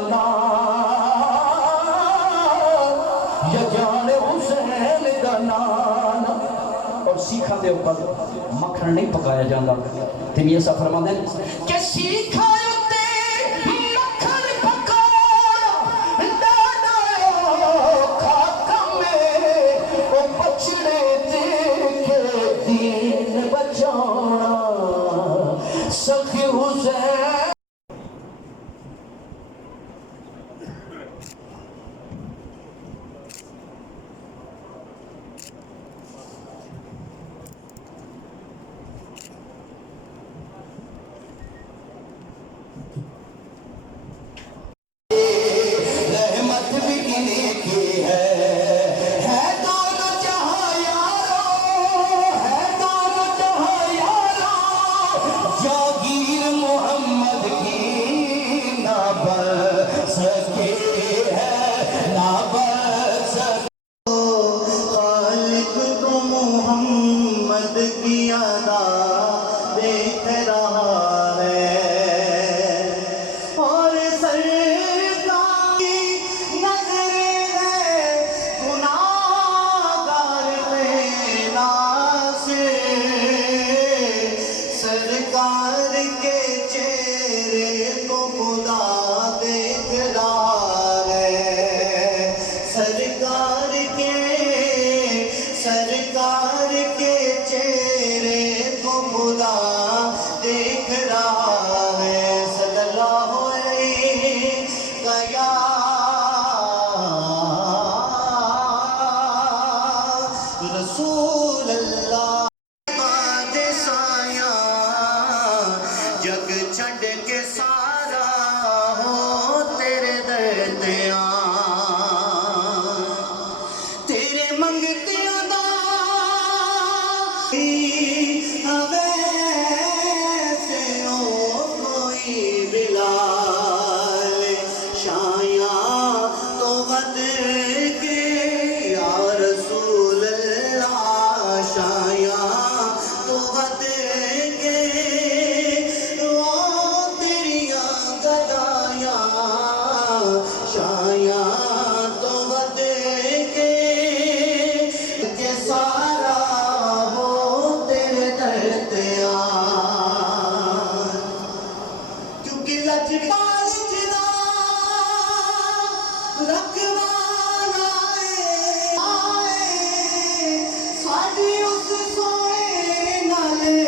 دا یا جان حسین دا نام. اور سیکھاں دے اوپر مکھن نہیں پکایا جاندہ. تیمیہ ایسا فرما دیں کہ سیکھا رسول اللہ باد سایہ جگ چھڑ کے سارا ہو تیرے در دیاں تیرے منگتیاں دا ویسے ہو کوئی بلال شایاں تو غد کے یا رسول اللہ شایاں تو غد کے وہ تیریاں گدایاں شایاں تو غد کے سارا ہو تیرے در دیاں کیونکہ لجپال جدا رکھوانا آئے ساڑی اس سوئے نالے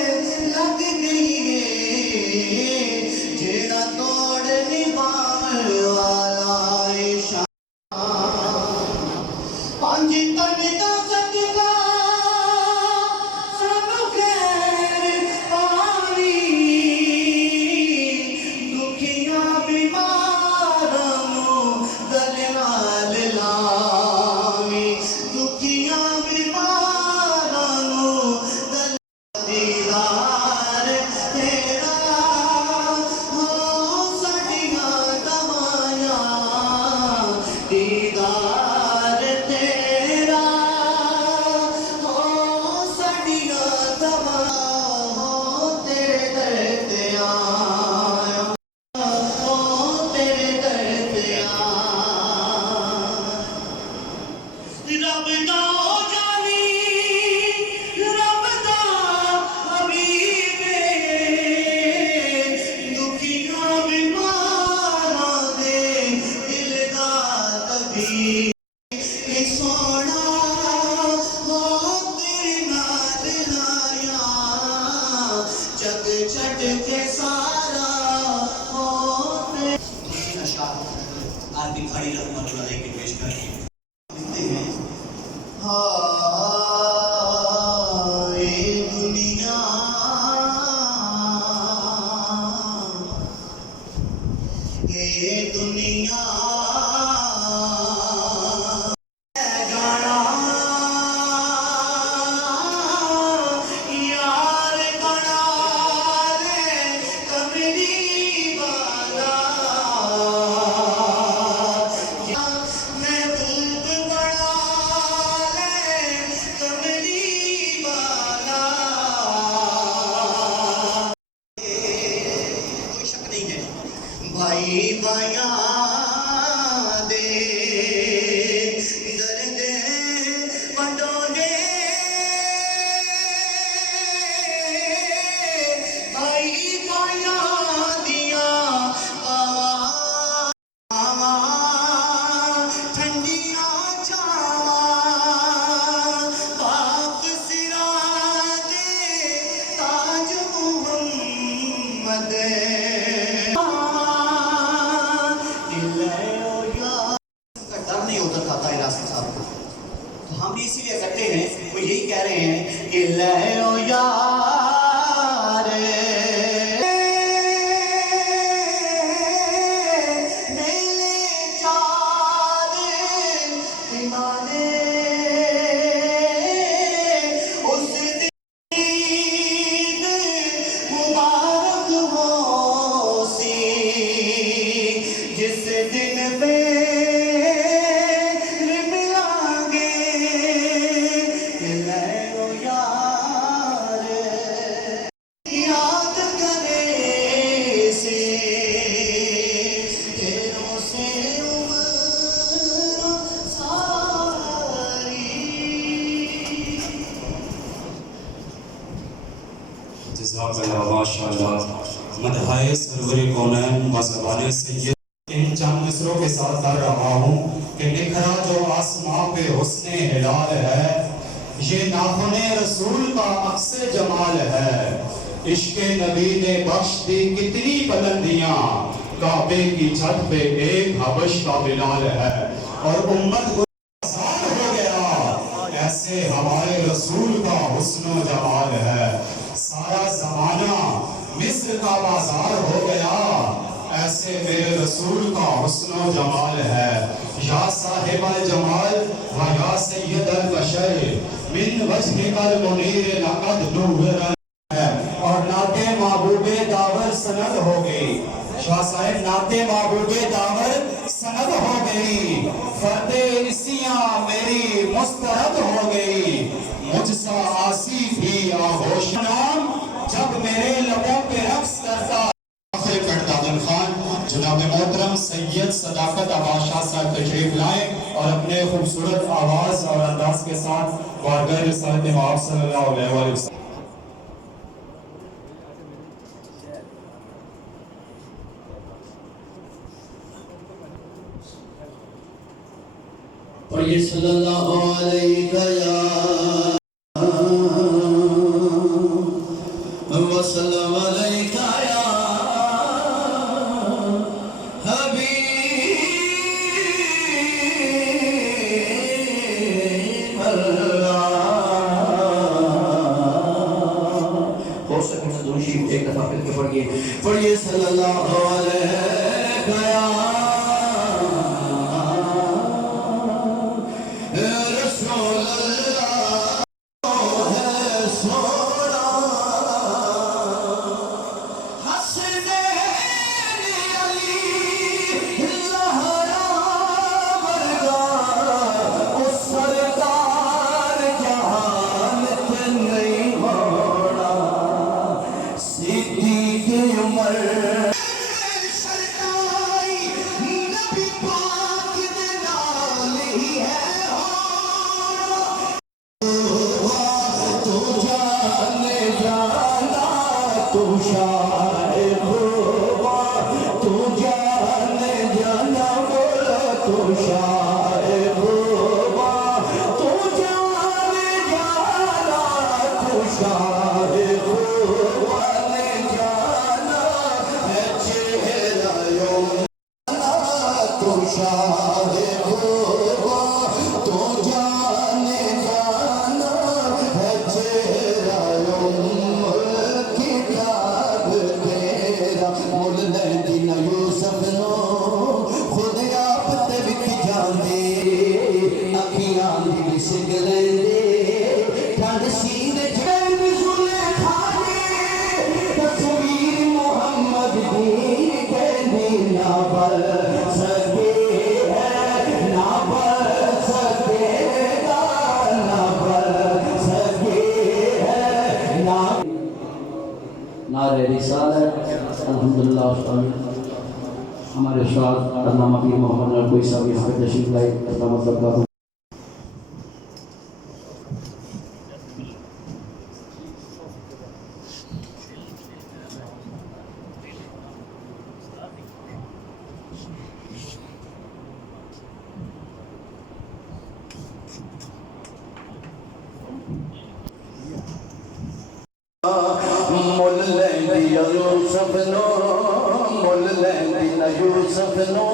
لگ گئی ہے جیڑا توڑ نبھاون والا شاہ پانچ تن دا صدقہ سانو خیر پاوی دکھیاں بیماراں نوں گلے نال لاوی دکھیاں بیماراں نوں گلے دیدار تیرا ہو ساڈیاں دوائیاں دیدار تیرا ہو ساڈیاں دوائیاں ہو تیرے در تے آیا ہو تیرے در تے آیا رب دا جانی رب دا حبیب دکھیاں بیماراں دے دل دا طبیب سونا ہو تیرے نال لایا جگ چھٹ کے سارا ہو تیرے اشعار آپ کی کھڑی رحمت اللہ علیہ کی پیش کریں لکھتے ہیں اے دنیا اے دنیا گانا یار بنا لے کملی والا محبوب بنا لے کملی والا کوئی شک نہیں ہے بھائی بھائیاں دے درد وڈونے بھائی بھائیاں دیاں ٹھنڈیاں چھاواں پاک سرا دے تاج محمد ڈر نہیں ہوتا تھا طاہر آصف صاحب کو، تو ہم بھی اسی لیے کرتے ہیں، وہ یہی کہہ رہے ہیں کہ لے او یار میلے چار پیمانے اس دن عید مبارک ہو سی جس دن میں یاد کرے سے تیروں سے عمر ساری جزاک اللہ ماشاءاللہ مدحائے سرور کونین و زبان سید ان چند مصروں کے ساتھ کر رہا ہوں کہ نکھرا جو آسماں پہ حسن ہلال ہے یہ ناخن رسول کا عکس جمال ہے عشق نبی نے بخش دی کتنی بلندیاں کعبے کی چھت پہ ایک حبش کا بلال ہے اور امت کو آسان ہو گیا ایسے ہمارے رسول کا حسن و جمال ہے سارا زمانہ مصر کا بازار ہو گیا ایسے میرے رسول کا حسن و جمال ہے یا صاحب الجمال و یا سید البشر من وجهك المنیر لقد نورا ہے اور نعت محبوب داور سند ہو گئی شاہ صاحب نعت محبوب داور سند ہو گئی فرد اسیاں میری مسترد ہو گئی مجھ سا آسی بھی آغوش نام جب میرے لبوں پہ رقص کرتا آخر کردادن خان جناب محترم سید صداقت عباس شاہ صاحب تشریف لائیں اور اپنے خوبصورت آواز اور انداز کے ساتھ بارگاہ رسالت مآب صلی اللہ علیہ وآلہ وسلم پڑھیے صلی اللہ علیہ وسلم علیکہ یا ہو سکے تو درود شریف ایک دفعہ مل کے پڑھیے صلی اللہ علیہ رسول اللہ ہے سونا حسن علی لہرا ورگا اس سرکار جہان پہ نہیں ہونا صدیق عمر سرکاری نبی پاک دے نال ہی ہے تو جانے جانا تو شاعر ہوا تو جانے جانا بولا تو شاعر ہوا تو جانے جانا تو شاعر ہوا جانا ہے چہرہ یوم تو شاعر ہوا تو جانے جانا ہے چہرہ یوم کتاب تیرا مولن دین یوسف نو خود آپ تے وک جاندے اکھیاں دی سگ لیندے ٹھنڈ سینے چڑھ زلیخا دی تصویر محمد دی کہندی نہ بل سکے ہے نہ بل سکے گا نہ بل سکے ہے نہ نعرہ رسالت الحمدللہ ہمارے استاد علامہ پیر محمد نلکوئی صاحب یہاں پہ تشریف لائے، علامہ برکاتہ مول لیندی یوسف نو، مول لیندی نہ یوسف نو،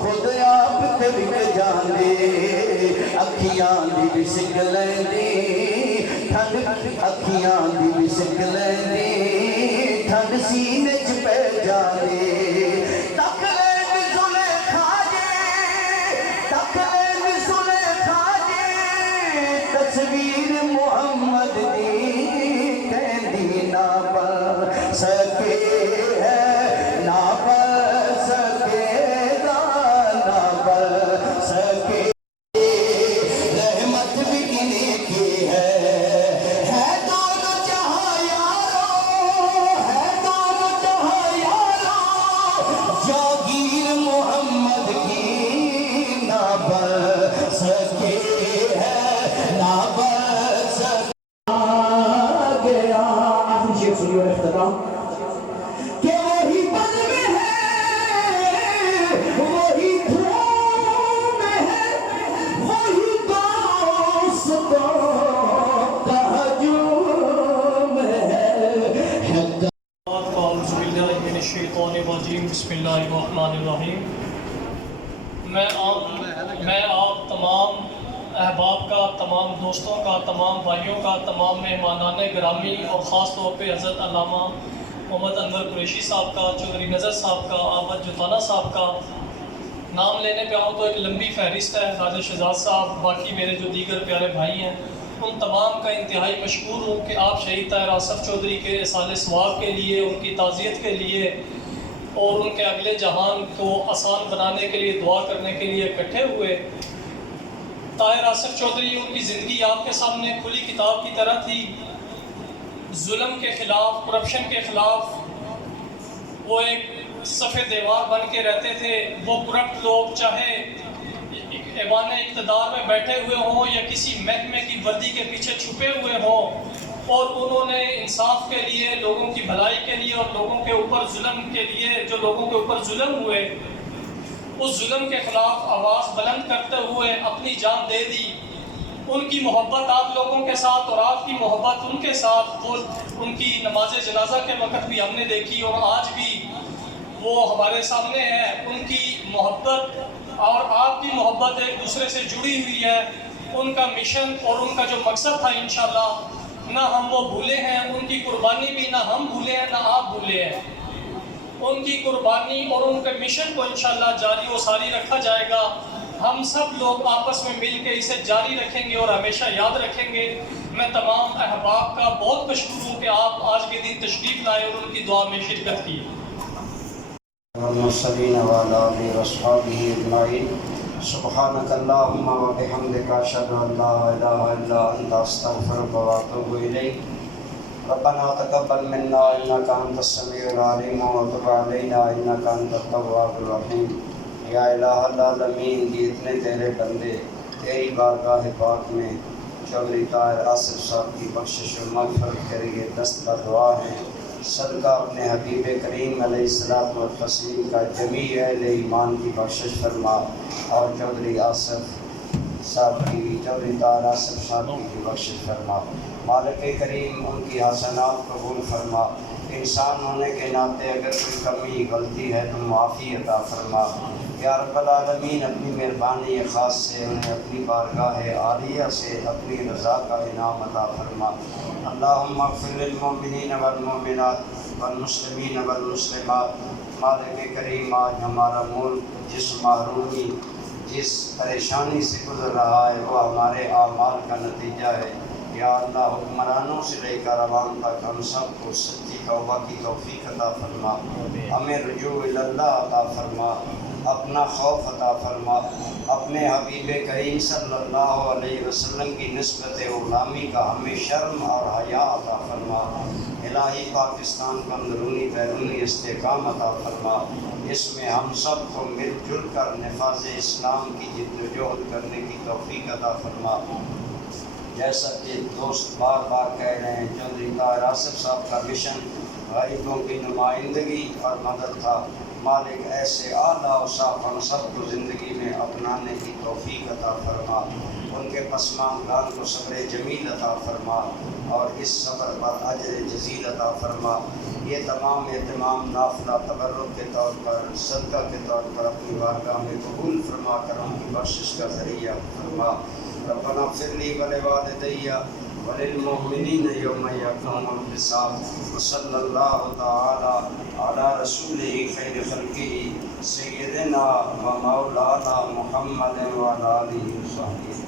خود آپ تے وک جاندی، اکھیاں دی بھی سک لیندی، ٹھنڈ اکھیاں دی بھی سک لیندی، ٹھنڈ سینے چ پہ جاندی، تک لیندی زلیخا جے، تک لیندی زلیخا جے، تصویر محمد دی نا پر سکے ہے، نا پر سکے گا، نا پر سکے، رحمت بھی انہیں کی ہے دونوں جہاں یارو، ہے دونوں جہاں یارو، جاگیر محمد کی نا پر سکے ہے، نا پر سکے گیا سنی اور اختتام کہ وہی بد میں ہے، وہی دھوم میں ہے، وہی دوستوں کا ہجوم ہے۔ اعوذ باللہ من الشیطان الرجیم، بسم اللہ الرحمن الرحیم۔ میں آپ تمام احباب کا، تمام دوستوں کا، تمام بھائیوں کا، تمام مہمانان گرامی اور خاص طور پہ حضرت علامہ محمد انور قریشی صاحب کا، چودھری نظر صاحب کا، عابد جوتانہ صاحب کا نام لینے پہ آؤں تو ایک لمبی فہرست ہے، راجہ شہزاد صاحب، باقی میرے جو دیگر پیارے بھائی ہیں، ان تمام کا انتہائی مشکور ہوں کہ آپ شہید طاہر آصف چودھری کے اصال ثواب کے لیے، ان کی تعزیت کے لیے اور ان کے اگلے جہان کو آسان بنانے کے لیے، دعا کرنے کے لیے اکٹھے ہوئے۔ طاہر آصف چودھری، ان کی زندگی آپ کے سامنے کھلی کتاب کی طرح تھی، ظلم کے خلاف، کرپشن کے خلاف وہ ایک صف دیوار بن کے رہتے تھے۔ وہ کرپٹ لوگ چاہے ایوان اقتدار میں بیٹھے ہوئے ہوں یا کسی محکمے کی وردی کے پیچھے چھپے ہوئے ہوں، اور انہوں نے انصاف کے لیے، لوگوں کی بھلائی کے لیے اور لوگوں کے اوپر ظلم کے لیے، جو لوگوں کے اوپر ظلم ہوئے، اس ظلم کے خلاف آواز بلند کرتے ہوئے اپنی جان دے دی۔ ان کی محبت آپ لوگوں کے ساتھ اور آپ کی محبت ان کے ساتھ، وہ ان کی نماز جنازہ کے وقت بھی ہم نے دیکھی اور آج بھی وہ ہمارے سامنے ہے۔ ان کی محبت اور آپ کی محبت ایک دوسرے سے جڑی ہوئی ہے۔ ان کا مشن اور ان کا جو مقصد تھا، انشاءاللہ نہ ہم وہ بھولے ہیں، ان کی قربانی بھی نہ ہم بھولے ہیں نہ آپ بھولے ہیں۔ ان کی قربانی اور ان کے مشن کو انشاءاللہ جاری و ساری رکھا جائے گا۔ ہم سب لوگ آپس میں مل کے اسے جاری رکھیں گے اور ہمیشہ یاد رکھیں گے۔ میں تمام احباب کا بہت مشکور ہوں کہ آپ آج کے دن تشریف لائے اور ان کی دعا میں شرکت کی۔ والمرسلین وعلی آلہ واصحابہ اجمعین۔ سبحانک اللہم وبحمدک، اشہد ان لا الہ الا انت، استغفرک واتوب الیک۔ ربنا تقبل منا انک انت السمیع العلیم وتب علینا انک انت التواب الرحیم۔ یا الہ العالمین، اتنے تیرے بندے تیری بارگاہ پاک میں چودھری طاہر آصف صاحب کی بخشش و مغفرت کے لیے دست دعا ہیں۔ صدقہ اپنے حبیب کریم علیہ الصلوۃ والتسلیم کا جمیع اہل ایمان کی بخشش فرما، اور چودھری آصف صاحب کی، چودھری طاہر آصف صاحب کی بخشش فرما۔ مالک کریم ان کی حسنات قبول فرما۔ انسان ہونے کے ناطے اگر کوئی کمی غلطی ہے تو معافی عطا فرما۔ یا رب العالمین، اپنی مہربانی خاص سے انہیں اپنی بارگاہ عالیہ سے اپنی رضا کا انعام عطا فرما۔ اللہم اغفر للمؤمنین والمؤمنات والمسلمین والمسلمات۔ مالک کریم، آج ہمارا ملک جس محرومی، جس پریشانی سے گزر رہا ہے، وہ ہمارے اعمال کا نتیجہ ہے۔ یا اللہ، حکمرانوں سے لے کر عوام تک ہم سب کو سچی توبہ کی توفیق عطا فرما۔ ہمیں رجوع اللہ عطا فرما، اپنا خوف عطا فرما، اپنے حبیب کریم صلی اللہ علیہ وسلم کی نسبت غلامی کا ہمیں شرم اور حیا عطا فرما۔ الہی، پاکستان کو اندرونی بیرونی استحکام عطا فرما۔ اس میں ہم سب کو مل جل کر نفاذ اسلام کی جد و جہد کرنے کی توفیق عطا فرما۔ جیسا کہ دوست بار بار کہہ رہے ہیں، چودھری طاہر آصف صاحب کا مشن غریبوں کی نمائندگی اور مدد تھا۔ مالک ایسے اعلیٰ اوصاف ہم سب کو زندگی میں اپنانے کی توفیق عطا فرما، ان کے پسماندگان کو صبر جمیل عطا فرما اور اس صبر پر اجر جزیل عطا فرما۔ یہ تمام نافلہ تبرک کے طور پر، صدقہ کے طور پر اپنی بارگاہ میں قبول فرما کر ان کی بخشش کا ذریعہ فرما۔ ربنا اغفر لی ولوالدی وللمؤمنین یوم یقوم الحساب۔ وصلی اللہ تعالی علی رسولہ خیر خلقہ سیدنا و مولانا محمد وعلی آلہ وصحبہ۔